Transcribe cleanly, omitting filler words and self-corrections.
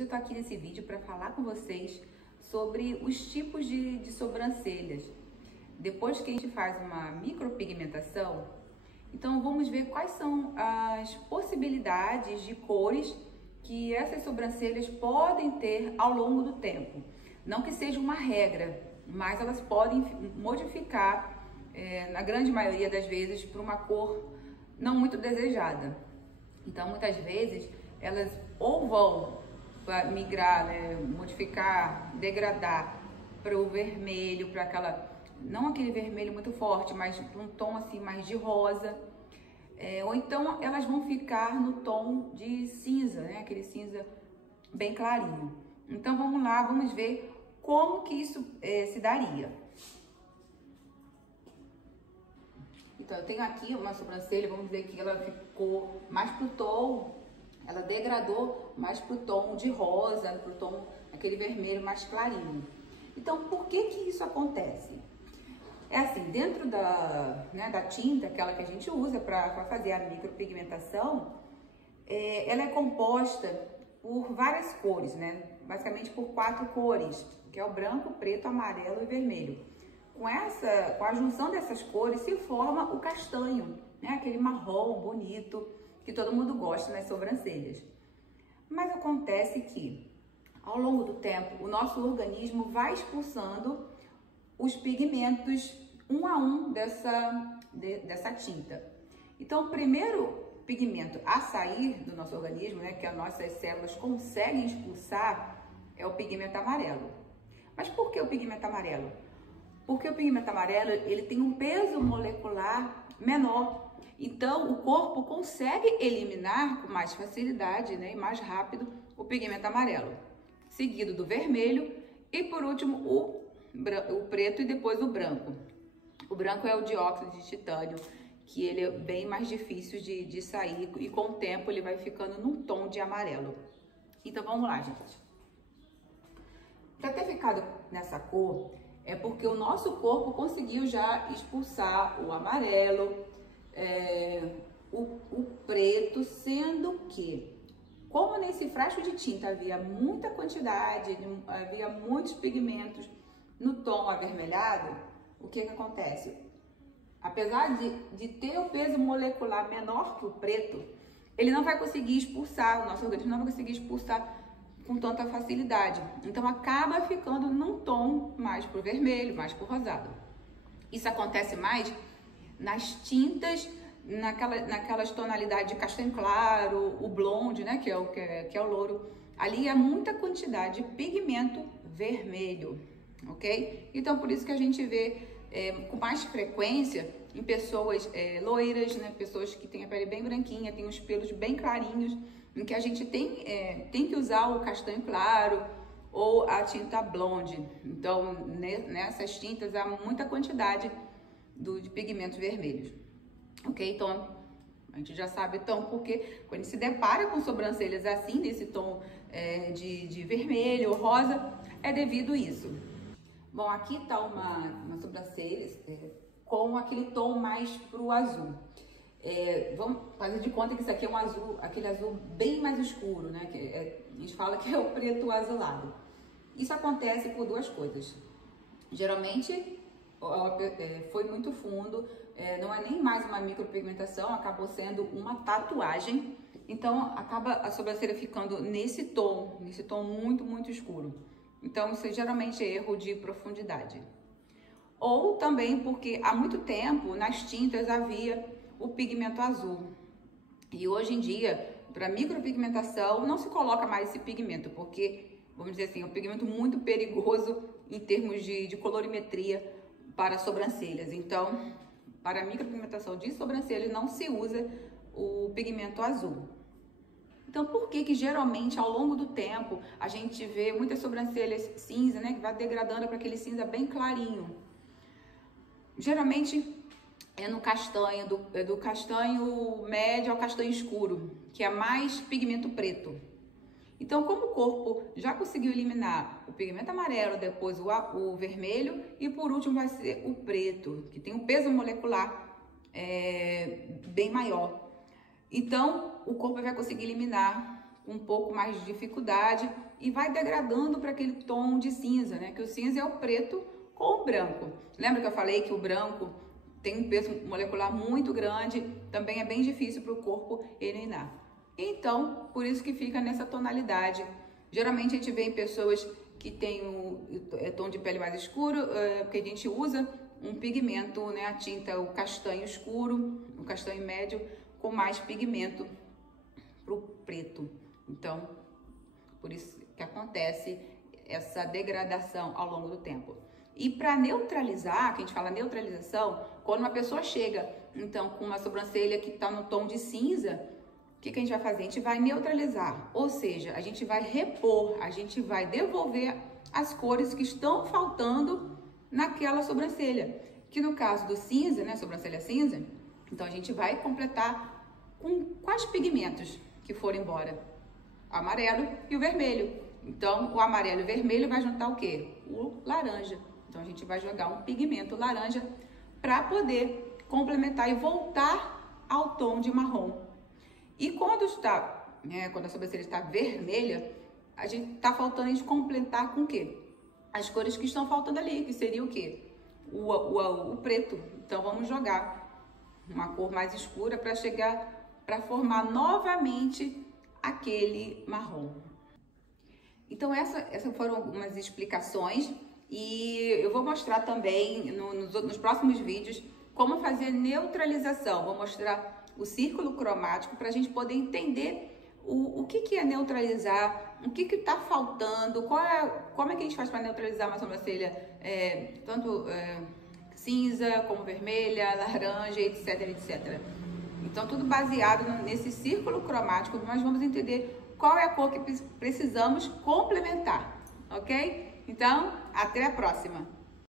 Eu estou aqui nesse vídeo para falar com vocês sobre os tipos de sobrancelhas. Depois que a gente faz uma micropigmentação, então vamos ver quais são as possibilidades de cores que essas sobrancelhas podem ter ao longo do tempo. Não que seja uma regra, mas elas podem modificar, na grande maioria das vezes, para uma cor não muito desejada. Então, muitas vezes, elas ou vão migrar, modificar, degradar para o vermelho, para aquela, não aquele vermelho muito forte, mas para um tom assim mais de rosa, ou então elas vão ficar no tom de cinza, aquele cinza bem clarinho. Então vamos lá, vamos ver como que isso se daria. Então eu tenho aqui uma sobrancelha, vamos ver que ela ficou mais pro tom, ela degradou mais pro tom de rosa, pro tom aquele vermelho mais clarinho. Então por que isso acontece? É assim, dentro da tinta, aquela que a gente usa para fazer a micropigmentação, ela é composta por várias cores, basicamente por 4 cores, que é o branco, preto, amarelo e vermelho. Com a junção dessas cores se forma o castanho, aquele marrom bonito que todo mundo gosta nas sobrancelhas. Mas acontece que, ao longo do tempo, o nosso organismo vai expulsando os pigmentos um a um dessa tinta. Então, o primeiro pigmento a sair do nosso organismo, que as nossas células conseguem expulsar, é o pigmento amarelo. Mas por que o pigmento amarelo? Porque o pigmento amarelo, ele tem um peso molecular menor. Então, o corpo consegue eliminar com mais facilidade, e mais rápido, o pigmento amarelo. Seguido do vermelho e, por último, o preto e depois o branco. O branco é o dióxido de titânio, que ele é bem mais difícil de sair e com o tempo ele vai ficando num tom de amarelo. Então, vamos lá, gente. Para ter ficado nessa cor, é porque o nosso corpo conseguiu já expulsar o amarelo, o preto, sendo que, como nesse frasco de tinta havia muita quantidade, havia muitos pigmentos no tom avermelhado, o que acontece? Apesar de ter o peso molecular menor que o preto, ele não vai conseguir expulsar, o nosso organismo não vai conseguir expulsar com tanta facilidade. Então acaba ficando num tom mais pro vermelho, mais pro rosado. Isso acontece mais nas tintas, naquelas tonalidades de castanho claro, o blonde, que é o louro. Ali há muita quantidade de pigmento vermelho, ok? Então por isso que a gente vê com mais frequência em pessoas loiras, pessoas que têm a pele bem branquinha, têm os pelos bem clarinhos, em que a gente tem que usar o castanho claro ou a tinta blonde. Então, nessas tintas há muita quantidade de pigmentos vermelhos, ok? Então, a gente já sabe, então, porque quando se depara com sobrancelhas assim, nesse tom de vermelho ou rosa, é devido a isso. Bom, aqui está uma sobrancelha com aquele tom mais pro azul. Vamos fazer de conta que isso aqui é um azul, aquele azul bem mais escuro, a gente fala que é o preto azulado. Isso acontece por duas coisas. Geralmente foi muito fundo, não é nem mais uma micropigmentação, acabou sendo uma tatuagem. Então acaba a sobrancelha ficando nesse tom muito, muito escuro. Então isso geralmente é erro de profundidade. Ou também porque há muito tempo nas tintas havia o pigmento azul. E hoje em dia, para micropigmentação, não se coloca mais esse pigmento, porque, vamos dizer assim, é um pigmento muito perigoso em termos de colorimetria para sobrancelhas. Então, para micropigmentação de sobrancelhas, não se usa o pigmento azul. Então, por que geralmente, ao longo do tempo, a gente vê muitas sobrancelhas cinza, que vai degradando para aquele cinza bem clarinho? Geralmente é no castanho, do castanho médio ao castanho escuro, que é mais pigmento preto. Então, como o corpo já conseguiu eliminar o pigmento amarelo, depois o vermelho e por último vai ser o preto, que tem um peso molecular bem maior. Então, o corpo vai conseguir eliminar com um pouco mais de dificuldade e vai degradando para aquele tom de cinza, né? Que o cinza é o preto com o branco. Lembra que eu falei que o branco tem um peso molecular muito grande, também é bem difícil para o corpo eliminar. Então, por isso que fica nessa tonalidade. Geralmente a gente vê em pessoas que têm o tom de pele mais escuro, porque a gente usa um pigmento, né? A tinta, o castanho escuro, o castanho médio, com mais pigmento para o preto. Então, por isso que acontece essa degradação ao longo do tempo. E para neutralizar, que a gente fala neutralização, quando uma pessoa chega, então, com uma sobrancelha que está no tom de cinza, o que a gente vai fazer? A gente vai neutralizar, ou seja, a gente vai repor, a gente vai devolver as cores que estão faltando naquela sobrancelha. Que no caso do cinza, né, sobrancelha cinza, então a gente vai completar com quais pigmentos que foram embora? O amarelo e o vermelho. Então, o amarelo e o vermelho vai juntar o quê? O laranja. Então, a gente vai jogar um pigmento laranja para poder complementar e voltar ao tom de marrom. E quando está, né, quando a sobrancelha está vermelha, a gente está faltando a gente completar com o quê? As cores que estão faltando ali, que seria o quê? O preto. Então, vamos jogar uma cor mais escura para chegar, para formar novamente aquele marrom. Então, essas foram algumas explicações e eu vou mostrar também nos próximos vídeos como fazer neutralização. Vou mostrar o círculo cromático para a gente poder entender o que é neutralizar, o que está faltando, como é que a gente faz para neutralizar uma sobrancelha tanto cinza como vermelha, laranja, etc, etc. Então, tudo baseado nesse círculo cromático, nós vamos entender qual é a cor que precisamos complementar, ok? Então, até a próxima!